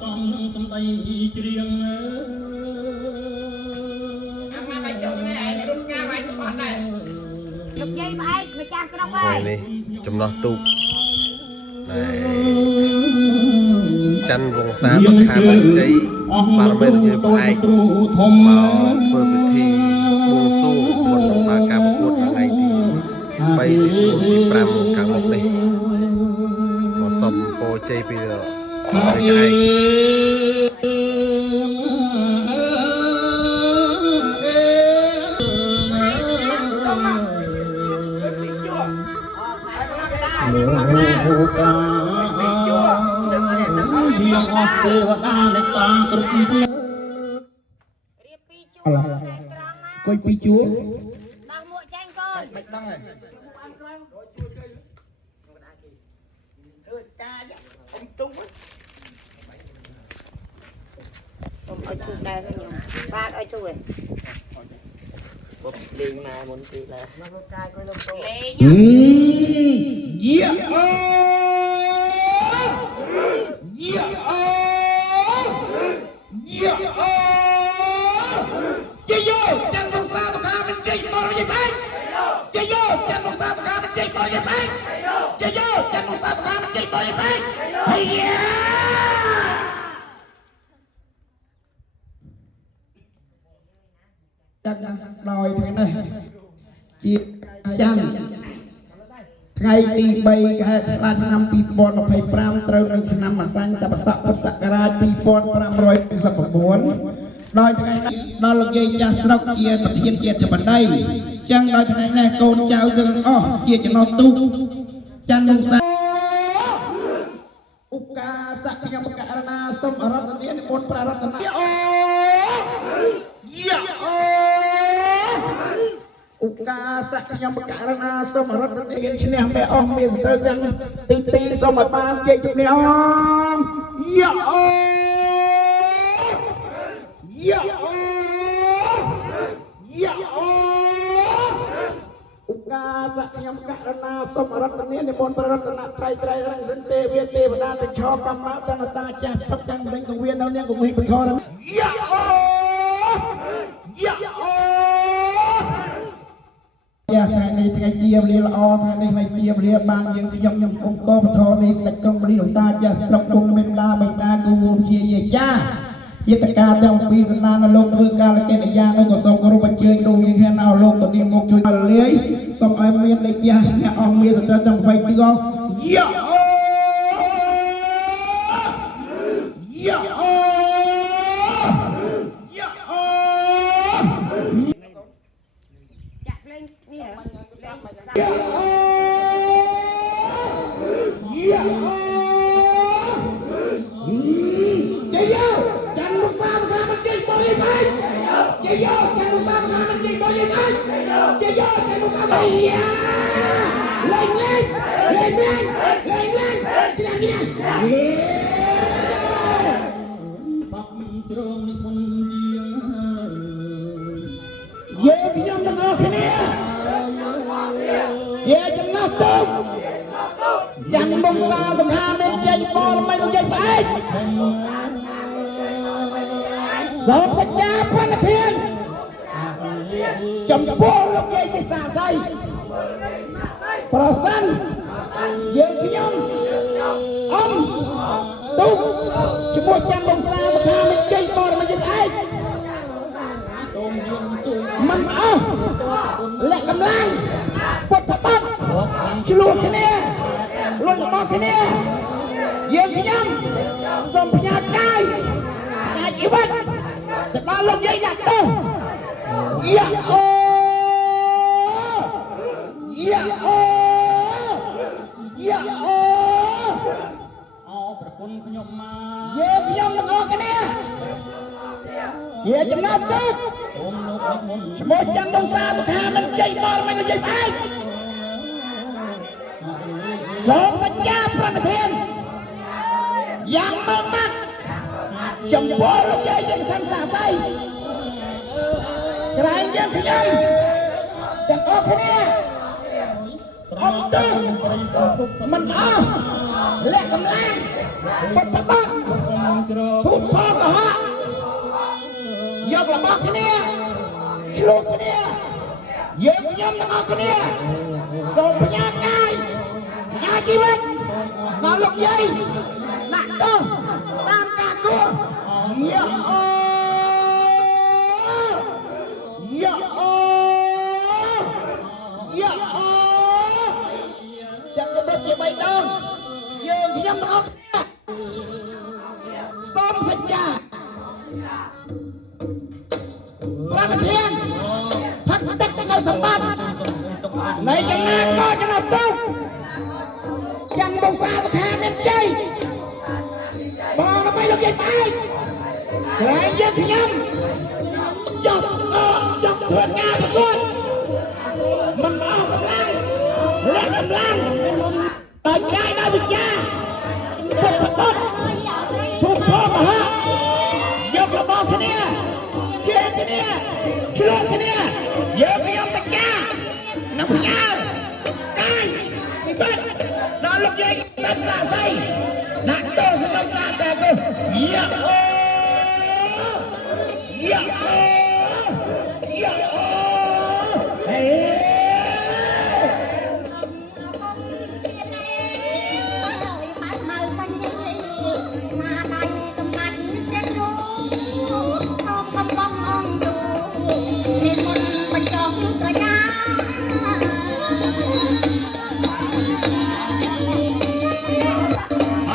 សំនឹងសំដីច្រៀងលោកយាយបែកម្ចាស់ស្រុកហើយនេះចំណោះទូកច័ន្ទវង្សាសុខាបញ្ជ័យបារមីលោកយាយបែកមកធ្វើពិធីបួងសួងមុននឹងបើការប្រកួតថ្ងៃទី3ទី4ទី5ខាងមុខនេះមកសុំពរជ័យពីឯកទេវតានៃតាគ្រប់គ្នារៀបពីជួរកុយពីជួរដល់មួកចាញ់កូនមិនដឹងហើយធ្វើការអ៊ំទុំសូមឲ្យជួយដែរខ្ញុំបាទឲ្យជួយពុកលេងមកមុនទីឡើយមកកាយકોઈលោកតលេងយាអូយាអូយាអូជាយោច័ន្ទវង្សាសុខាបញ្ជ័យបរិយាបែកជាយោច័ន្ទវង្សាសុខាបញ្ជ័យបរិយាបែកជាយោច័ន្ទវង្សាសុខាបញ្ជ័យបរិយាបែកហើយយ៉ាដល់ថ្ងៃនេះជាច័ន្ទថ្ងៃទី3ខែតុលាឆ្នាំ2025ត្រូវនឹងឆ្នាំម្សាញ់ស័កស័កពុទ្ធសករាជ2569ដោយថ្ងៃនេះដល់លោកយាយចាស់ស្រុកជាប្រធានជាធិបតីចឹងដោយថ្ងៃនេះកូនចៅទាំងអស់ជាចំណុចទូច័ន្ទវង្សាឧកាសៈខ្ញុំករណាសូមអរតនានិមន្តប្រារតនាអូយ៉ាអូឧកាសៈខ្ញុំករណាសូមរតនាឈ្នះមេអស់មានសត្រូវទាំងទីសូមឲ្យបានជ័យជំនះយ៉ាអូយ៉ាអូយ៉ាអូឧកាសៈខ្ញុំករណាសូមរតនានិមន្តប្ររតនត្រៃត្រៃរងទេវទេវតាទាំងឆោកម្មតនតាចាស់ផឹកទាំងដេញកងវានៅនាងកងវិបធរយ៉ាអូយ៉ាអូយ៉ាថ្ងៃនេះថ្ងៃជាវេលាល្អថ្ងៃនេះថ្ងៃជាវេលាបានយើងខ្ញុំអង្គបធរនៃស្ដេចកុំលីលោកតាចាស់ស្រុកគុំមេដាបេដាគូជាយាចាយត្តការទាំងពីសន្តានលោកធ្វើការលកិច្ចយ៉ាងនោះក៏សូមគោរពអញ្ជើញលោកយើងខាងអោលោកទៅនាងមកជួយលាយសូមឲ្យមានលេខជាអ្នកអង្គមានសត្រូវទាំង8ទីកយ៉ាអូយ៉ាអូយ៉ាអូចាក់លេងនេះលេងយ៉ាអូយ៉ាអូជាយោច័ន្ទវង្សាសុខាបញ្ជ័យបរិយាបែកជាយោច័ន្ទវង្សាសុខាបញ្ជ័យបរិយាបែកជាយោច័ន្ទវង្សាសុខាលេងឆ្នាំនេះបាប់ជ្រងនេះមុនយាខ្ញុំទាំងអស់គ្នាយាចំណោះទូកច័ន្ទវង្សាសុខាមានជ័យបរិយាបែកសូមបញ្ញាប្រណធានចំពោះលោកយាយជាសាស័យប្រសិនយើងខ្ញុំអំទុកជាមួយច័ន្ទវង្សាសុខាមានជ័យបរិយាបែកសូមយើងជួយមិនអស់លក្ខកម្លាំងពុទ្ធបတ်ឆ្លោះគ្នាលុនរបស់គ្នាយើងខ្ញុំសូមផ្ញើកាយជីវិតទៅដល់លោកយាយដាក់ទោសយ៉ាអូយ៉ាអូយ៉ាអូអោប្រគុណខ្ញុំមកយើងខ្ញុំទាំងអស់គ្នាជាចំណោទទូកសូមលោកនិមន្តឈ្មោះច័ន្ទវង្សាសុខាមិនជ័យបរិយាយាយបែកសូមសញ្ញាប្រណធានយ៉ាងមើងម៉ាត់ចំពោះលោកយាយយើងសន្សាស័យក្រែងយើងខ្ញុំទាំងអស់គ្នាអ tư mình ở lẹ cầm lan một thập bát phút phó của họ dọc là bác cái nè chuột cái nè dễ của nhóm nó cái nè sống của nhà cài nhà chi vật nó lục dây nặng tư tam ca cua dạ dạ dạ chẳng có bất kỳ bay đâu dương thì nhắm nó storm sạch cha ra bên thiên thật tất cả nơi sống bắt này chẳng nào coi chẳng nào tốt chẳng bông xa thật hàm em chơi bò nó bay được dây bay lại dương thì nhắm chọc thuyền nga thật luôn mình ở cầm lan lên cầm lan ở trai đã bị cha một thật bớt thuộcพ่อ mà ha dọc là bao cái nè trên cái nè chuột cái nè dọc cái dòng sạch cha nằm với nhau đây chỉ biết nó lúc dây sẵn sàng dây nặng tô không đông ta đẹp đâu dạ dạ dạ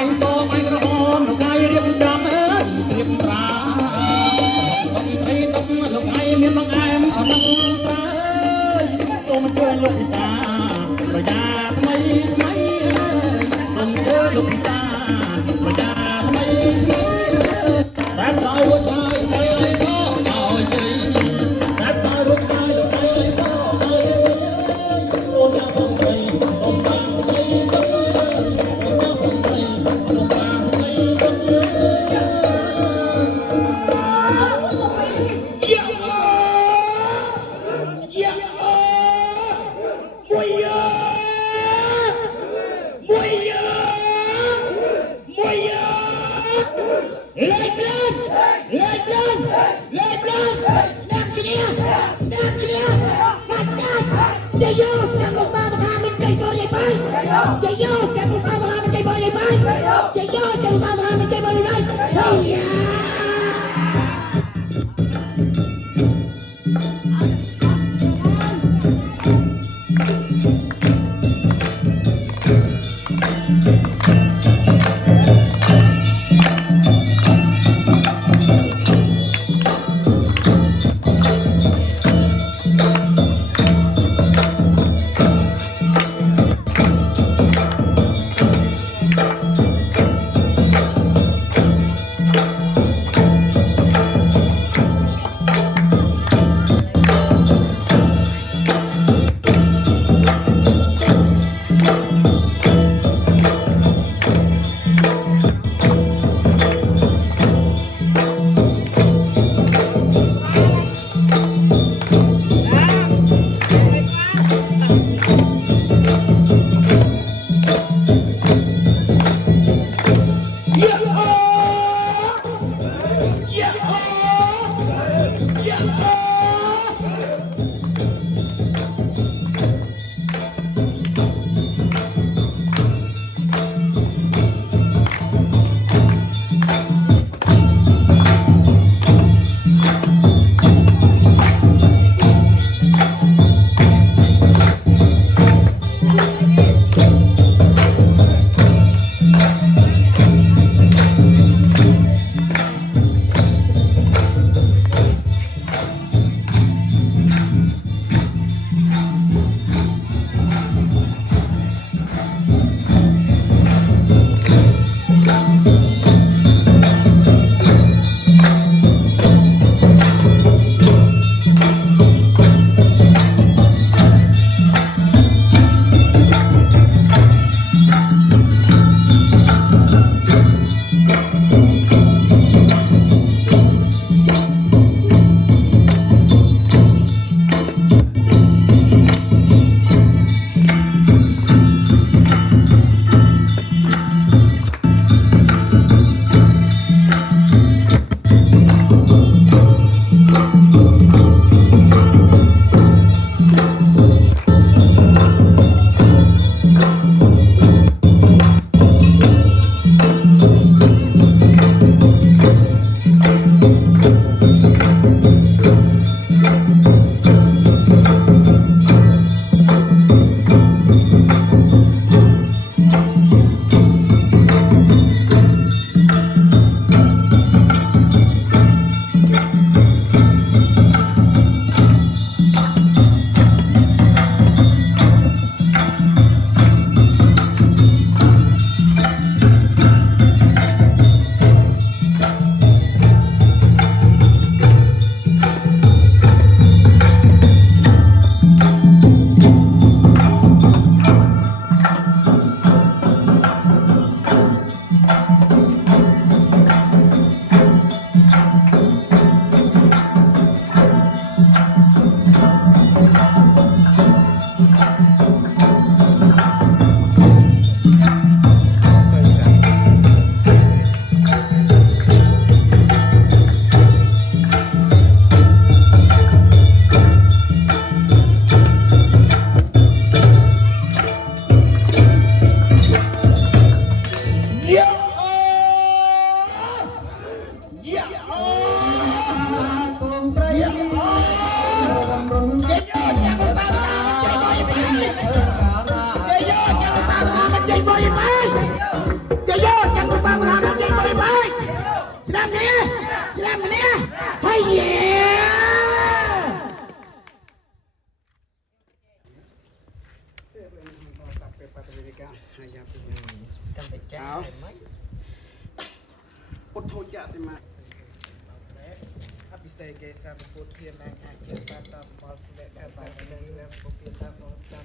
anh so anh ra hồn lúc ai điệp trầm điệp ra thấy tóc lúc ai miên bằng em ở đông xa xôm chơi lúc xa rồi ra mấy xôm chơi lúc xa rồi ra mấy đẹp sao luôn ai thấy có nói gì đẹp sao luôn ai thấy có nói gì ôn ra không thấy xôm ta thấy sắp chạy vô chạy một sao ra mình chạy bơi đi bay chạy vô chạy một sao ra mình chạy bơi đi bay ពុទ្ធោចៈសិមា អភិសេកេសាពុទ្ធធានអង្គអាគារបាតបបស្លេកកាបាស្លេកពុទ្ធិតាមកតាម